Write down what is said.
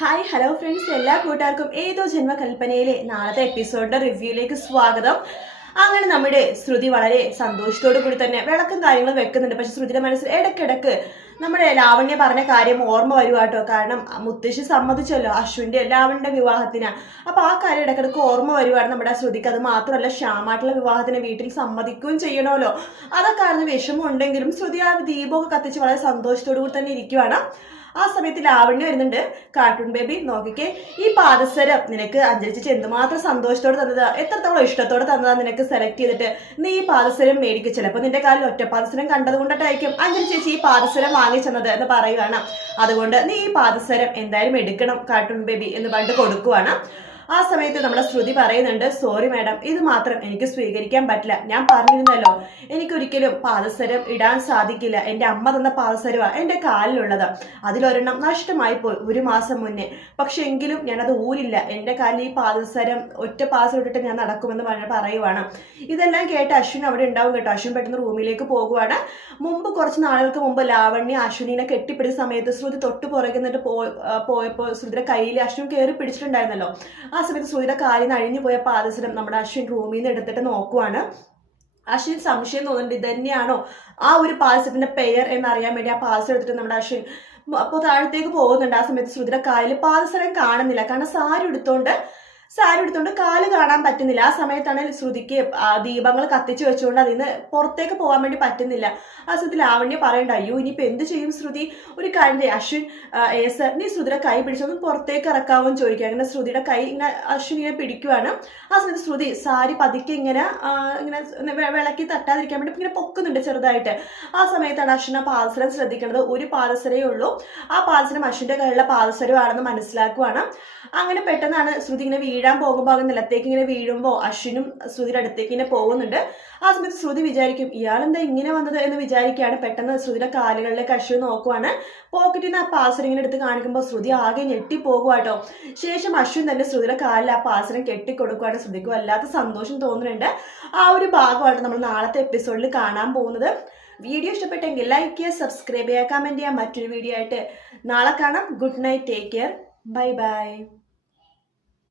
Hi hello friends, എല്ലാ കൂട്ടുകാർക്കും ഏതോ ജന്മകൽപ്പനയിലെ നാളത്തെ എപ്പിസോഡിന്റെ റിവ്യൂയിലേക്ക് സ്വാഗതം. അങ്ങനെ നമ്മുടെ ശ്രുതി വളരെ സന്തോഷത്തോടു കൂടി തന്നെ വിളക്കും കാര്യങ്ങളും വെക്കുന്നുണ്ട്. പക്ഷെ ശ്രുതിയുടെ മനസ്സിൽ ഇടയ്ക്കിടക്ക് നമ്മുടെ ലാവണ്യ പറഞ്ഞ കാര്യം ഓർമ്മ വരുവാട്ടോ. കാരണം മുത്തശ്ശി സമ്മതിച്ചല്ലോ അശ്വിന്റെ ലാവണ്യന്റെ വിവാഹത്തിന്. അപ്പൊ ആ കാര്യം ഇടയ്ക്കിടക്ക് ഓർമ്മ വരുവാണ് നമ്മുടെ ശ്രുതിക്ക്. അത് മാത്രമല്ല, ശ്യാമായിട്ടുള്ള വിവാഹത്തിന് വീട്ടിൽ സമ്മതിക്കുകയും ചെയ്യണമല്ലോ. അതൊക്കെ അറിഞ്ഞ് വിഷമം ഉണ്ടെങ്കിലും ശ്രുതി ആ ദീപമൊക്കെ കത്തിച്ച് വളരെ സന്തോഷത്തോടു കൂടി തന്നെ ഇരിക്കുവാണ്. ആ സമയത്ത് ലാവണ്യ വരുന്നുണ്ട്. കാർട്ടൂൺ ബേബി നോക്കിക്കേ, ഈ പാദസരം നിനക്ക് അഞ്ജലി ചേച്ചി എന്തുമാത്രം സന്തോഷത്തോടെ തന്നതാ, എത്രത്തോളം ഇഷ്ടത്തോടെ തന്നതാ നിനക്ക് സെലക്ട് ചെയ്തിട്ട് നീ ഈ പാദസരം മേടിക്കും. ചിലപ്പോൾ നിന്റെ കാലിൽ ഒറ്റ പാദസരം കണ്ടത് കൊണ്ടിട്ടായിരിക്കും അഞ്ജലി ചേച്ചി ഈ പാദസരം വാങ്ങിച്ചെന്നത് എന്ന് പറയുവാണ്. അതുകൊണ്ട് നീ ഈ പാദസരം എന്തായാലും എടുക്കണം കാർട്ടൂൺ ബേബി എന്ന് പറഞ്ഞിട്ട് കൊടുക്കുവാണ്. ആ സമയത്ത് നമ്മുടെ ശ്രുതി പറയുന്നുണ്ട്, സോറി മാഡം, ഇത് മാത്രം എനിക്ക് സ്വീകരിക്കാൻ പറ്റില്ല. ഞാൻ പറഞ്ഞിരുന്നല്ലോ എനിക്കൊരിക്കലും പാദസരം ഇടാൻ സാധിക്കില്ല. എൻ്റെ അമ്മ തന്ന പാദസരമാണ് എൻ്റെ കാലിലുള്ളത്. അതിലൊരെണ്ണം നഷ്ടമായി പോയി 1 മാസം മുന്നേ. പക്ഷെ എങ്കിലും ഞാനത് ഊരില്ല. എൻ്റെ കാലിൽ ഈ പാദസരം ഒറ്റ പാദസരം ഇട്ടിട്ട് ഞാൻ നടക്കുമെന്ന് പറയുവാണ്. ഇതെല്ലാം കേട്ട് അശ്വിൻ അവിടെ ഉണ്ടാവും കേട്ടോ. അശ്വിൻ പെട്ടെന്ന് റൂമിലേക്ക് പോകുവാണ്. കുറച്ച് നാളുകൾക്ക് മുമ്പ് ലാവണ്യ അശ്വിനെ കെട്ടിപ്പിടിച്ച സമയത്ത് ശ്രുതി തൊട്ട് പുറകുന്നിട്ട് പോയപ്പോൾ ശ്രുതിയുടെ കയ്യിൽ അശ്വിൻ കയറി പിടിച്ചിട്ടുണ്ടായിരുന്നല്ലോ. ആ സമയത്ത് ശ്രുതിയുടെ കാലിൽ അഴിഞ്ഞു പോയ പാദസരം നമ്മുടെ അശ്വിൻ റൂമിൽ നിന്ന് എടുത്തിട്ട് നോക്കുവാണ്. അശ്വിൻ സംശയം തോന്നുന്നുണ്ട്, ഇത് തന്നെയാണോ ആ ഒരു പാദസരത്തിന്റെ പെയർ എന്നറിയാൻ വേണ്ടി ആ പാദസരം എടുത്തിട്ട് നമ്മുടെ അശ്വിൻ അപ്പോൾ താഴത്തേക്ക് പോകുന്നുണ്ട്. ആ സമയത്ത് ശ്രുതിയുടെ കാലിൽ പാദസരം കാണുന്നില്ല. കാരണം സാരി എടുത്തോണ്ട് കാല് കാണാൻ പറ്റുന്നില്ല. ആ സമയത്താണ് ശ്രുതിക്ക് ദീപങ്ങൾ കത്തിച്ചു വെച്ചുകൊണ്ട് അതിൽ നിന്ന് പുറത്തേക്ക് പോകാൻ വേണ്ടി പറ്റുന്നില്ല. ആ സമയത്ത് ലാവണ്യ പറയണ്ട, അയ്യോ ഇനിയിപ്പോൾ എന്ത് ചെയ്യും ശ്രുതി, ഒരു കാര്യം ചെയ്യും അശ്വിൻ, സർ നീ ശ്രുതിയുടെ കൈ പിടിച്ചൊന്ന് പുറത്തേക്ക് ഇറക്കാവോ എന്ന് ചോദിക്കുക. അങ്ങനെ ശ്രുതിയുടെ കൈ ഇങ്ങനെ അശ്വിൻ ഇങ്ങനെ പിടിക്കുവാണ്. ആ സമയത്ത് ശ്രുതി സാരി പതുക്കെ ഇങ്ങനെ വിളക്കി തട്ടാതിരിക്കാൻ വേണ്ടി ഇങ്ങനെ പൊക്കുന്നുണ്ട് ചെറുതായിട്ട്. ആ സമയത്താണ് അശ്വിൻ ആ പാദസരം ശ്രദ്ധിക്കുന്നത്. ഒരു പാദസരേ ഉള്ളൂ. ആ പാദസരം അശ്വിന്റെ കയ്യിലുള്ള പാദസരമാണെന്ന് മനസ്സിലാക്കുവാണ്. അങ്ങനെ പെട്ടെന്നാണ് ശ്രുതി ഇങ്ങനെ വീഴാൻ പോകുമ്പോൾ അവൻ നിലത്തേക്ക് ഇങ്ങനെ വീഴുമ്പോൾ അശ്വിനും ശ്രുതിയുടെ അടുത്തേക്ക് ഇങ്ങനെ പോകുന്നുണ്ട്. ആ സമയത്ത് ശ്രുതി വിചാരിക്കും ഇയാളെന്താ ഇങ്ങനെ വന്നത് എന്ന് വിചാരിക്കുകയാണ്. പെട്ടെന്ന് ശ്രുതിയുടെ കാലുകളിലേക്ക് അശ്വിൻ നോക്കുവാണ്. പോക്കറ്റിൽ നിന്ന് ആ പാദസരം ഇങ്ങനെ എടുത്ത് കാണിക്കുമ്പോൾ ശ്രുതി ആകെ ഞെട്ടിപ്പോകുവാട്ടോ. ശേഷം അശ്വിൻ തന്നെ ശ്രുതിയുടെ കാലിൽ ആ പാദസരം കെട്ടിക്കൊടുക്കുവാണ്. ശ്രുതിക്ക് വല്ലാത്ത സന്തോഷം തോന്നുന്നുണ്ട്. ആ ഒരു ഭാഗമാണ് നമ്മൾ നാളത്തെ എപ്പിസോഡിൽ കാണാൻ പോകുന്നത്. വീഡിയോ ഇഷ്ടപ്പെട്ടെങ്കിൽ ലൈക്ക് ചെയ്യുക, സബ്സ്ക്രൈബ് ചെയ്യുക, കമൻറ്റ് ചെയ്യുക. മറ്റൊരു വീഡിയോ ആയിട്ട് നാളെ കാണാം. Good night, take care, bye bye.